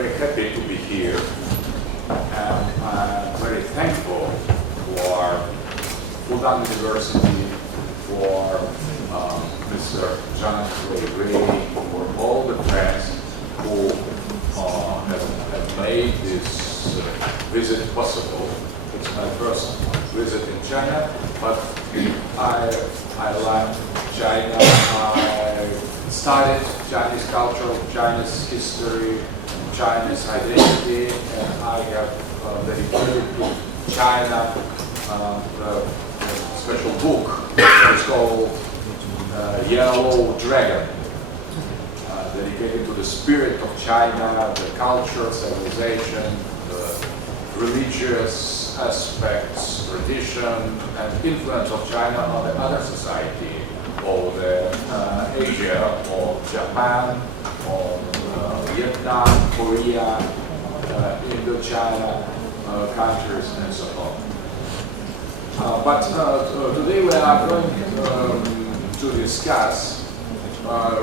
very happy to be here, and I'm very thankful for Fudan University, for Mr. John Ray, for all the friends who have made this visit possible. It's my first visit in China, but I like China. I studied Chinese culture, Chinese history, Chinese identity, and I have dedicated to China a special book. It's called Yellow Dragon, dedicated to the spirit of China, the culture, civilization, the religious aspects, tradition, and influence of China on the other society, or the Asia, or Japan, or Vietnam, Korea, Indochina countries, and so on. But today we are going to discuss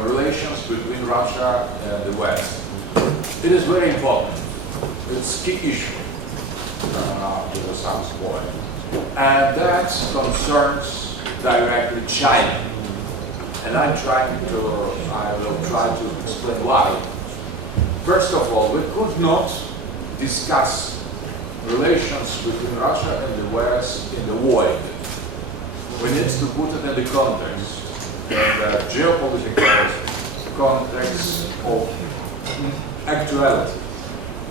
relations between Russia and the West. It is very important. It's a key issue to some point, and that concerns directly China. And I will try to explain why. First of all, we could not discuss relations between Russia and the West in the void. We need to put it in the context, in the geopolitical context of actuality.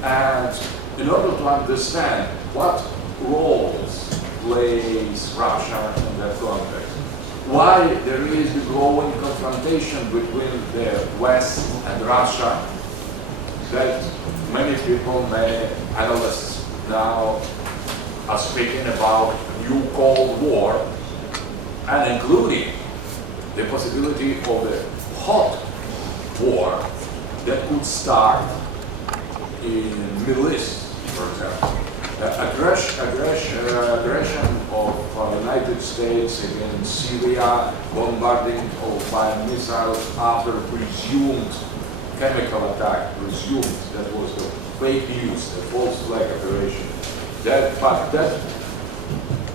And in order to understand what roles plays Russia in that context, why there is the growing confrontation between the West and Russia, that many people, many analysts now are speaking about a new Cold War, and including the possibility of the hot war that could start in Middle East, for example. Aggression of United States against Syria, bombarding by missiles after presumed chemical attack, that was the fake news, the false flag operation. That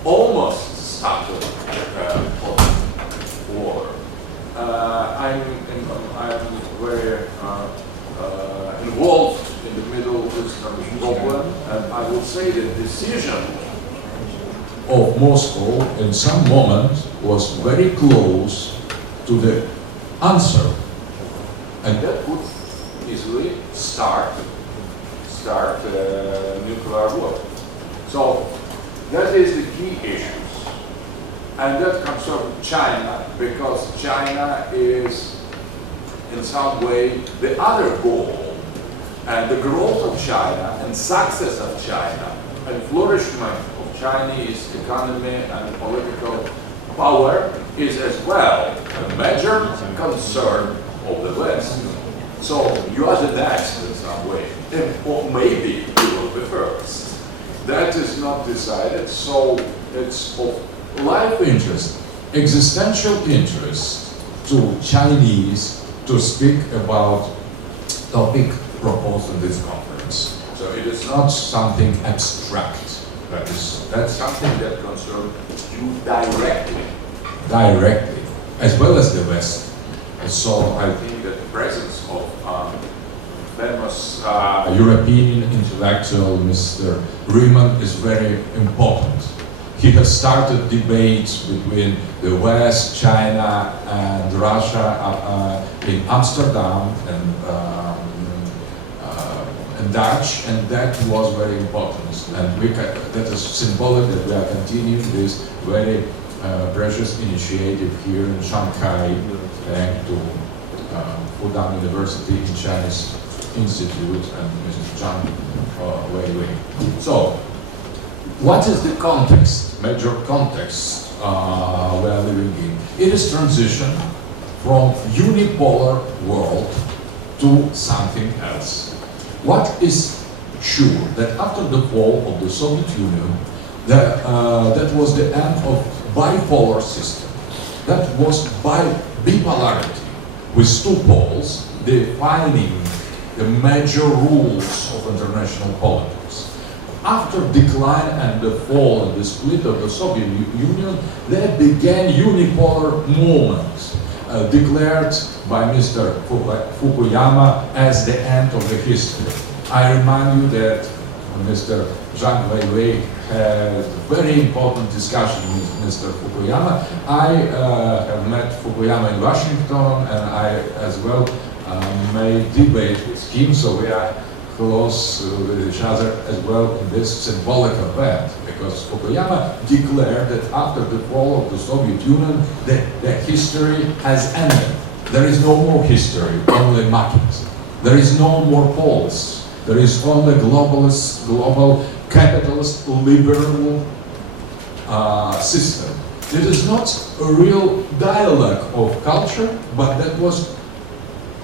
almost started war. I'm very involved in the Middle Eastern problem, and I would say the decision of Moscow in some moment was very close to the answer, and that would easily start nuclear war. So that is the key issues, and that concerns China, because China is in some way the other goal. And the growth of China and success of China and flourishment of Chinese economy and political power is as well a major concern of the West. So you are the next in some way, or maybe you will be first. That is not decided, so it's of life interest, existential interest to Chinese to speak about topic proposed in this conference. So it is not something abstract. That's something that concerns you directly, as well as the West. And so I think that the presence of famous European intellectual Mr. Riemann is very important. He has started debates between the West, China, and Russia in Amsterdam and Dutch, and that was very important. And that is symbolic that we are continuing this very precious initiative here in Shanghai, thanks to Fudan University in Chinese Institute and Mrs. Zhang Wei. So, what is the context, major context we are living in? It is transition from unipolar world to something else. What is sure that after the fall of the Soviet Union, that was the end of bipolar system. That was bipolarity with two poles defining the major rules of international politics. After decline and the fall and the split of the Soviet Union, there began unipolar movements declared by Mr. Fukuyama as the end of the history. I remind you that Mr. Zhang Weiwei had a very important discussion with Mr. Fukuyama. I have met Fukuyama in Washington, and I as well made debate with him, so we are close with each other as well in this symbolic event, because Fukuyama declared that after the fall of the Soviet Union, the history has ended. There is no more history, only markets. There is no more polis. There is only globalist, global capitalist, liberal system. It is not a real dialogue of culture, but that was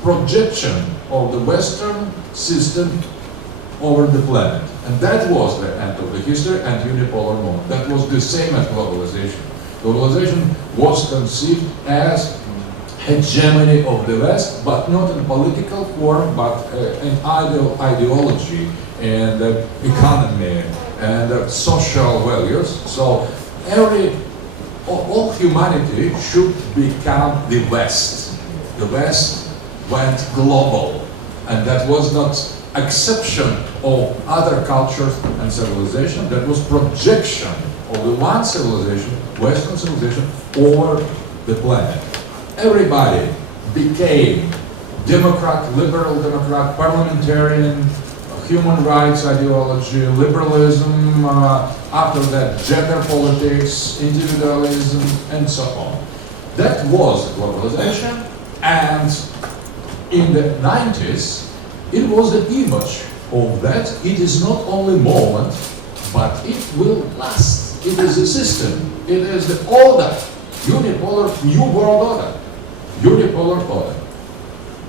projection of the Western system over the planet. And that was the end of the history and unipolar movement. That was the same as globalization. Globalization was conceived as hegemony of the West, but not in political form, but in ideology and economy and social values. So all humanity should become the West. The West went global, and that was not exception of other cultures and civilization. That was projection of the one civilization, Western civilization, over the planet. Everybody became Democrat, liberal Democrat, parliamentarian, human rights ideology, liberalism, after that gender politics, individualism, and so on. That was globalization, and in the 90s, it was the image of that. It is not only moment, but it will last. It is a system. It is the order, unipolar new world order. Unipolar order.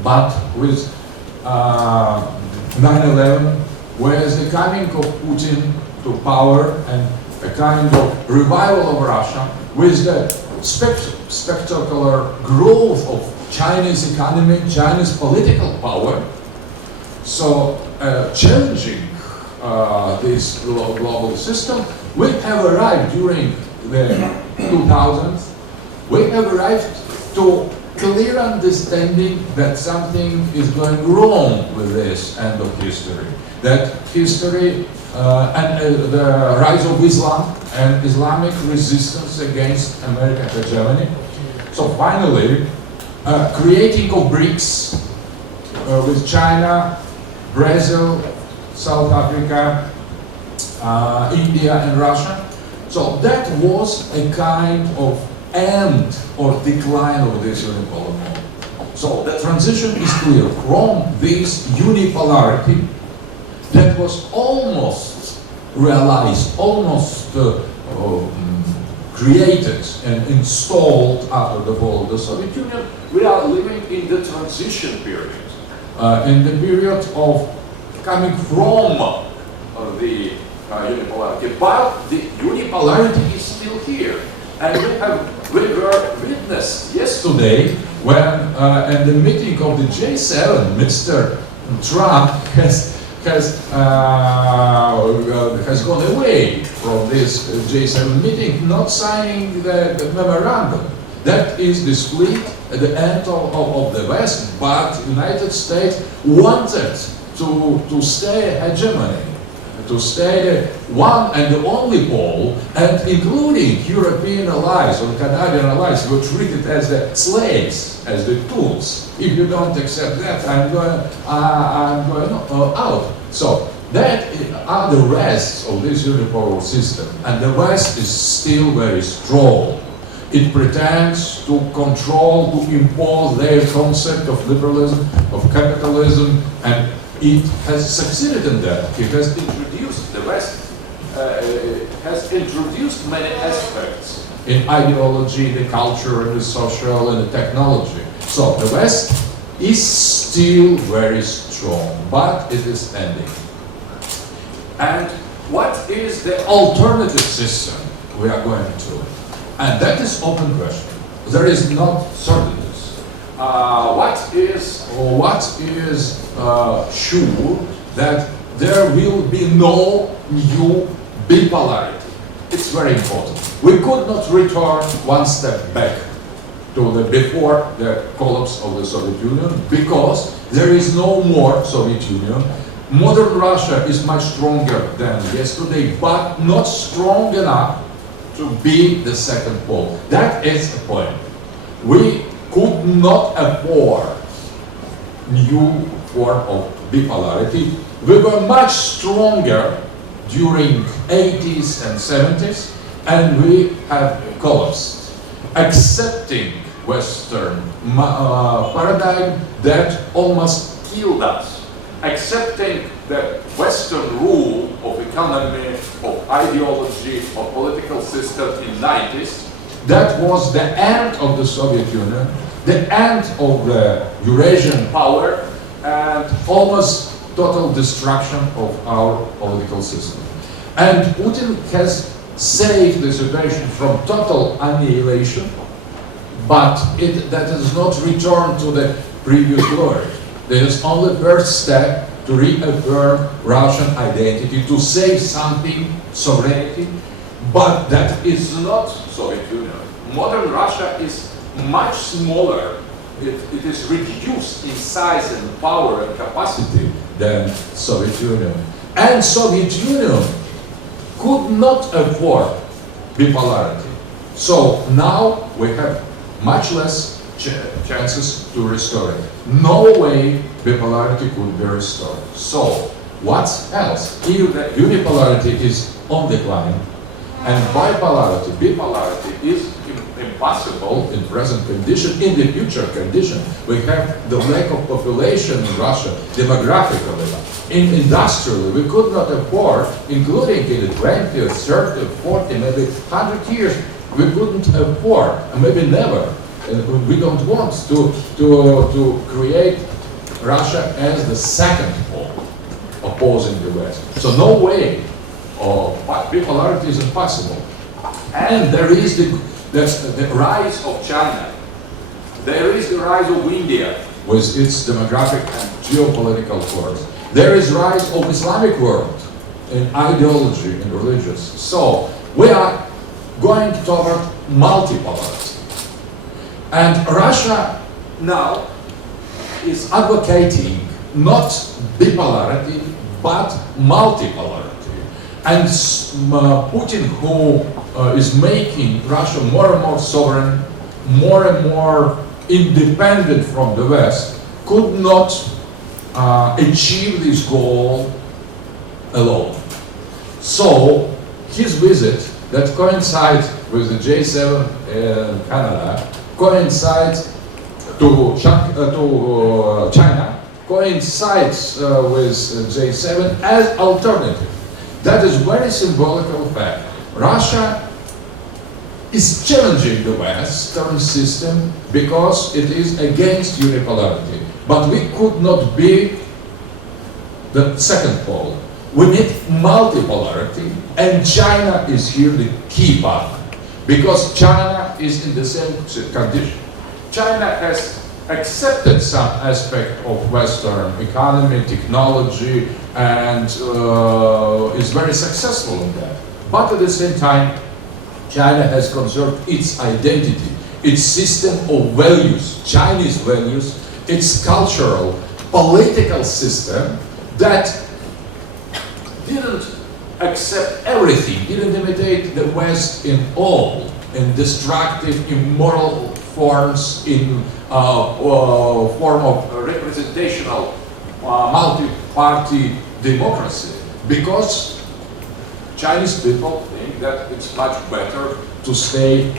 But with 9/11, with the coming of Putin to power and a kind of revival of Russia, with the spectacular growth of Chinese economy, Chinese political power, so challenging this global system, we have arrived during the 2000s, we have arrived to clear understanding that something is going wrong with this end of history. That history and the rise of Islam and Islamic resistance against American hegemony. So finally, creating of BRICS with China, Brazil, South Africa, India and Russia. So that was a kind of end or decline of this unipolar model. So the transition is clear from this unipolarity that was almost realized, almost created and installed after the fall of the Soviet Union. We are living in the transition period, in the period of coming from the unipolarity, but the unipolarity is still here. And we were witnessed yesterday when at the meeting of the G7, Mr. Trump has gone away from this G7 meeting, not signing the memorandum. That is the split at the end of the West, but United States wanted to stay hegemony, to stay the one and the only pole, and including European allies or Canadian allies were treated as the slaves, as the tools. If you don't accept that, I'm going out. So that are the rests of this unipolar system, and the West is still very strong. It pretends to control, to impose their concept of liberalism, of capitalism, and it has succeeded in that. It has introduced, the West has introduced many aspects in ideology, the culture, and the social, and the technology. So the West is still very strong, but it is ending. And what is the alternative system we are going to? And that is open question. There is not certainties. what is sure that there will be no new bipolarity. It's very important. We could not return one step back to the before the collapse of the Soviet Union because there is no more Soviet Union. Modern Russia is much stronger than yesterday, but not strong enough to be the second pole. That is the point. We could not afford new form of bipolarity. We were much stronger during 80s and 70s, and we have collapsed, accepting Western paradigm that almost killed us, accepting the Western rule of economy, of ideology, of political system in 90s. That was the end of the Soviet Union, the end of the Eurasian power, and almost total destruction of our political system. And Putin has saved the situation from total annihilation, but that is not return to the previous glory. There is only first step to reaffirm Russian identity, to save something, sovereignty, but that is not Soviet Union. Modern Russia is much smaller. It is reduced in size and power and capacity than Soviet Union. And Soviet Union could not afford bipolarity. So now we have much less chances to restore it. No way bipolarity could be restored. So what else? If the unipolarity is on decline and bipolarity is impossible in present condition, in the future condition, we have the lack of population in Russia, demographically, industrially, we could not afford, including in the 20th, 30th, 40, maybe 100 years, we couldn't afford, and maybe never, we don't want to create Russia as the second pole opposing the West. So no way, bipolarity is impossible. And there is the rise of China. There is the rise of India with its demographic and geopolitical force. There is rise of Islamic world in ideology and religious. So we are going toward multipolarity. And Russia now is advocating not bipolarity, but multipolarity. And Putin, who is making Russia more and more sovereign, more and more independent from the West, could not achieve this goal alone. So his visit that coincides with the J7 in Canada, coincides to China, coincides with J7 as alternative. That is very symbolical fact. Russia is challenging the Western system because it is against unipolarity. But we could not be the second pole. We need multipolarity, and China is here the key partner, because China is in the same condition. China has accepted some aspect of Western economy, technology, and is very successful in that. But at the same time, China has conserved its identity, its system of values, Chinese values, its cultural, political system that didn't accept everything, didn't imitate the West in all, in destructive, immoral forms, in form of representational multi-party democracy, because Chinese people think that it's much better to stay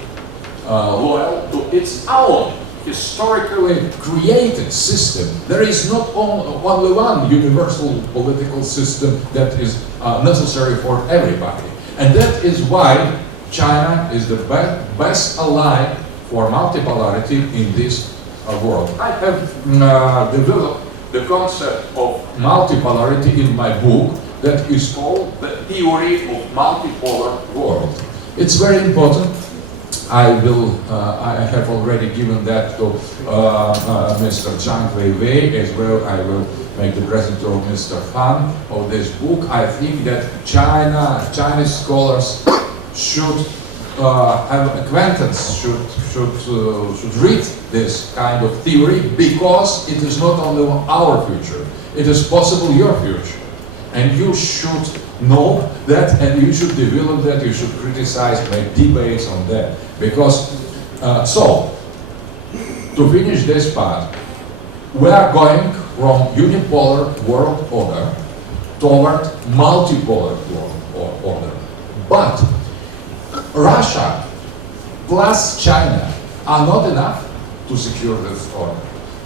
loyal to its own historically created system. There is not only one universal political system that is necessary for everybody. And that is why China is the best ally for multipolarity in this world. I have developed the concept of multipolarity in my book that is called The Theory of Multipolar World. It's very important I have already given that to Mr. Zhang Weiwei as well. I will make the present to Mr. Han of this book. I think that Chinese scholars should have acquaintance, should read this kind of theory, because it is not only our future, it is possible your future. And you should know that, and you should develop that, you should criticize, make debates on that. Because, so, to finish this part, we are going from unipolar world order toward multipolar world order. But Russia plus China are not enough to secure this order.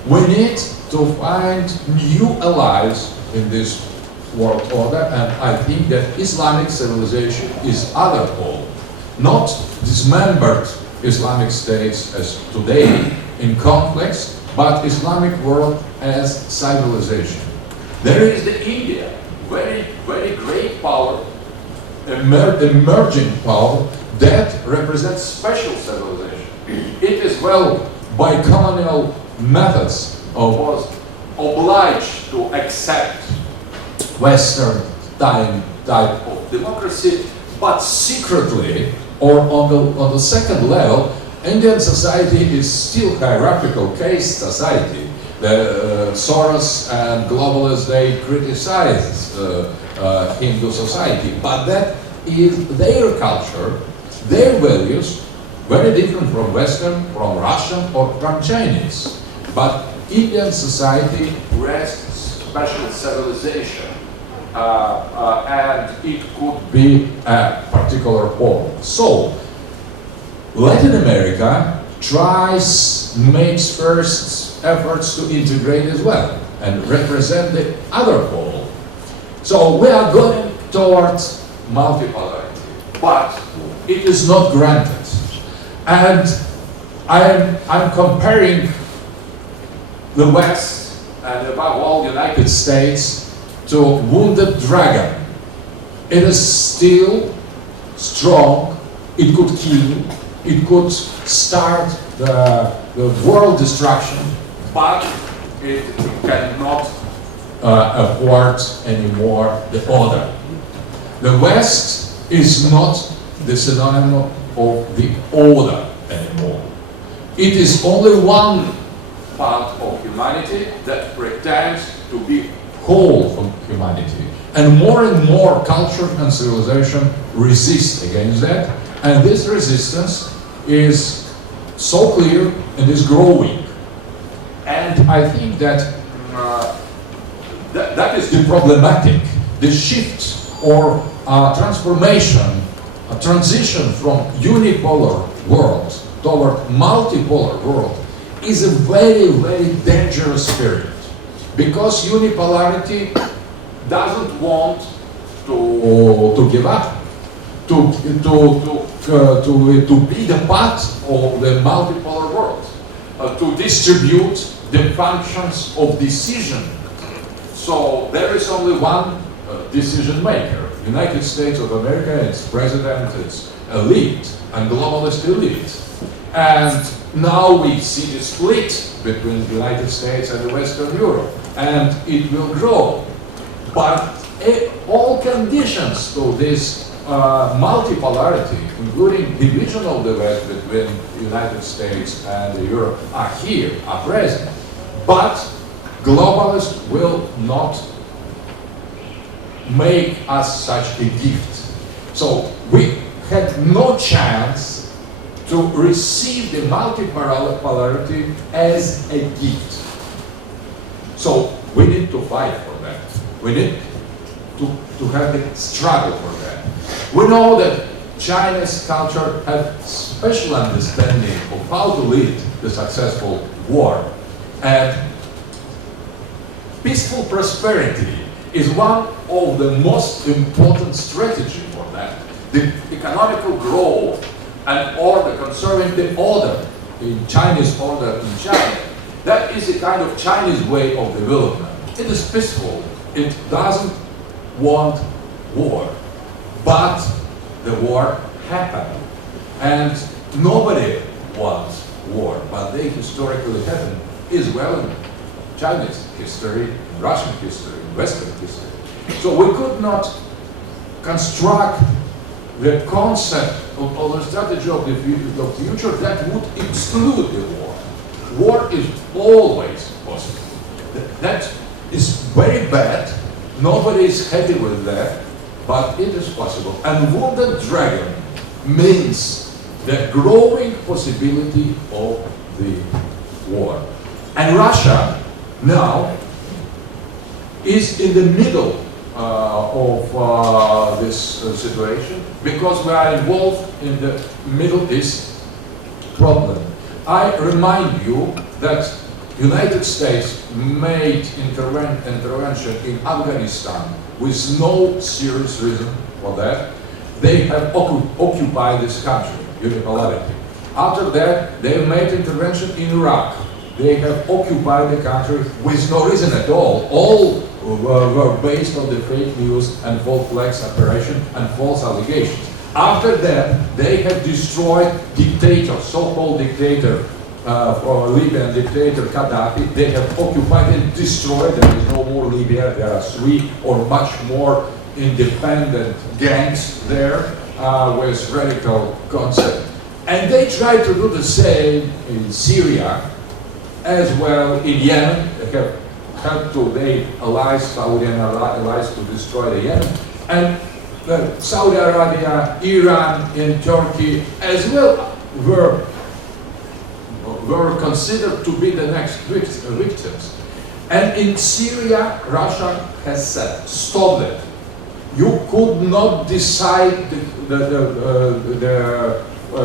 We need to find new allies in this world order, and I think that Islamic civilization is other pole, not dismembered Islamic states as today in conflicts, but Islamic world as civilization. There is the India, very great power, emerging power that represents special civilization. It is well by colonial methods was obliged to accept Western type of democracy, but secretly, or on the second level, Indian society is still hierarchical caste society. The Soros and globalists, they criticize Hindu society, but that is their culture, their values, very different from Western, from Russian, or from Chinese. But Indian society rests special civilization, and it could be a particular pole. So, Latin America makes first efforts to integrate as well and represent the other pole. So we are going towards multipolarity, but it is not granted. And I'm comparing the West, and above all the United States, to wounded dragon. It is still strong, it could kill, it could start the world destruction, but it cannot afford anymore the order. The West is not the synonym of the order anymore. It is only one part of humanity that pretends to be whole of humanity. And more culture and civilization resist against that, and this resistance is so clear and is growing. And I think that that is the problematic, the shift or transformation, a transition from unipolar world toward multipolar world is a very dangerous period, because unipolarity doesn't want to give up, to be the part of the multipolar world, to distribute the functions of decision. So there is only one decision maker, United States of America, its president, its elite, and globalist elite. And now we see the split between the United States and the Western Europe, and it will grow. But all conditions to this multipolarity, including division of the West between the United States and Europe, are here, are present. But globalists will not make us such a gift. So we had no chance to receive the multipolarity as a gift. So we need to fight for that. We need to have a struggle for that. We know that Chinese culture has special understanding of how to lead the successful war. And peaceful prosperity is one of the most important strategies for that. The economical growth and order, conserving the order, the Chinese order in China, that is a kind of Chinese way of development. It is peaceful. It doesn't want war. But the war happened. And nobody wants war, but they historically happen as well in Chinese history, in Russian history, in Western history. So we could not construct the concept of the strategy of the future that would exclude the war. War is always possible. That is very bad. Nobody is happy with that, but it is possible. And wounded dragon means the growing possibility of the war. And Russia now is in the middle of this situation because we are involved in the Middle East problem. I remind you that United States made intervention in Afghanistan with no serious reason for that. They have occupied this country unilaterally. After that, they made intervention in Iraq. They have occupied the country with no reason at all. All were based on the fake news and false flags operation and false allegations. After that, they have destroyed dictators, so-called dictator, Libyan dictator Gaddafi. They have occupied and destroyed. There is no more Libya. There are 3 or much more independent gangs there with radical concept. And they try to do the same in Syria, as well in Yemen. They have helped to, they allies, Saudi allies to destroy the Yemen. And Saudi Arabia, Iran, and Turkey as well were considered to be the next victims. And in Syria, Russia has said, stop it. You could not decide the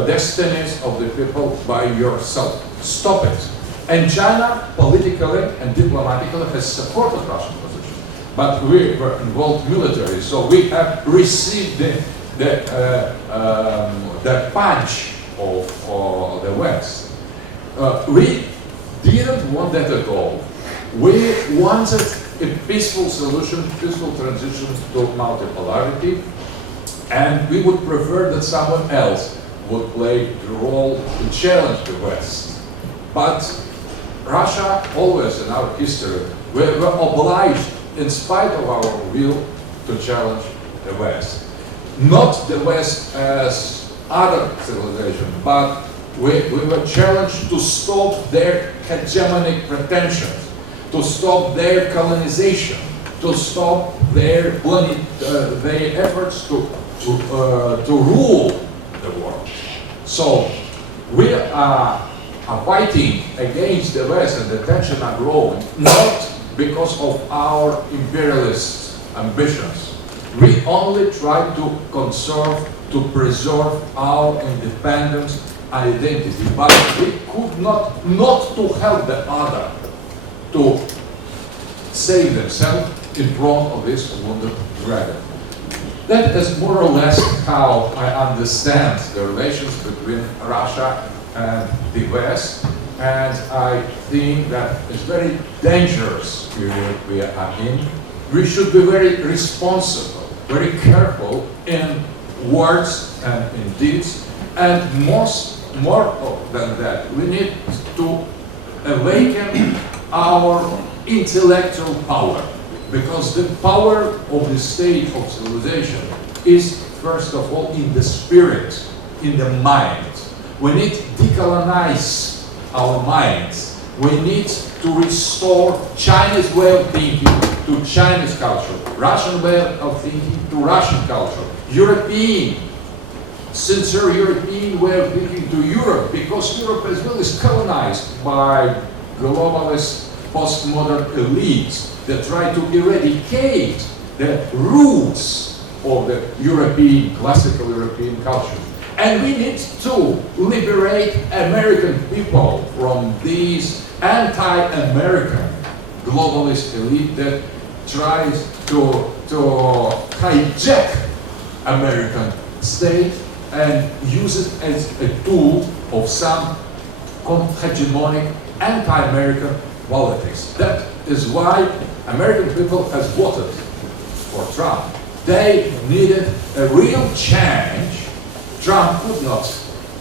destinies of the people by yourself. Stop it. And China, politically and diplomatically, has supported Russian position. But we were involved military, so we have received the punch of the West. We didn't want that at all. We wanted a peaceful solution, peaceful transition to multipolarity, and we would prefer that someone else would play the role to challenge the West. But Russia, always in our history, we were obliged, in spite of our will, to challenge the West. Not the West as other civilizations, but we were challenged to stop their hegemonic pretensions, to stop their colonization, to stop their efforts to rule the world. So we are fighting against the West, and the tensions are growing, not because of our imperialist ambitions. We only try to conserve, to preserve our independence and identity, but we could not to help the other to save themselves in front of this wounded dragon. That is more or less how I understand the relations between Russia and the West, and I think that it's very dangerous period we are in. We should be very responsible, very careful in words and in deeds, and more than that, we need to awaken our intellectual power, because the power of the state of civilization is first of all in the spirit, in the mind. We need to decolonize our minds. We need to restore Chinese way of thinking to Chinese culture, Russian way of thinking to Russian culture, sincere European way of thinking to Europe, because Europe as well is colonized by globalist postmodern elites that try to eradicate the roots of the European, classical European culture. And we need to liberate American people from these anti-American globalist elite that tries to hijack American state and use it as a tool of some hegemonic anti-American politics. That is why American people has voted for Trump. They needed a real change. Trump could not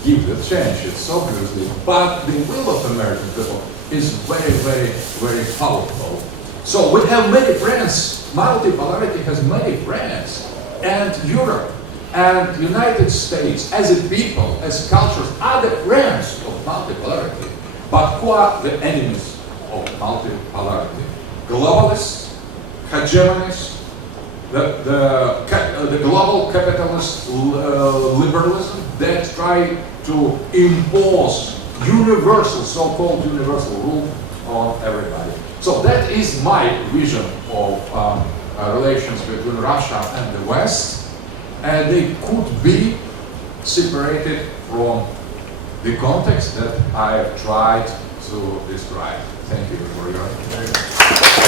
give the change, it's obviously, but the will of American people is very, very, very powerful. So we have many friends, multipolarity has many friends, and Europe and United States as a people, as cultures, are the friends of multipolarity. But who are the enemies of multipolarity? Globalists, hegemonists, the global capitalist liberalism that try to impose universal, so-called universal rule on everybody. So that is my vision of relations between Russia and the West, and they could be separated from the context that I have tried to describe. Thank you for your attention.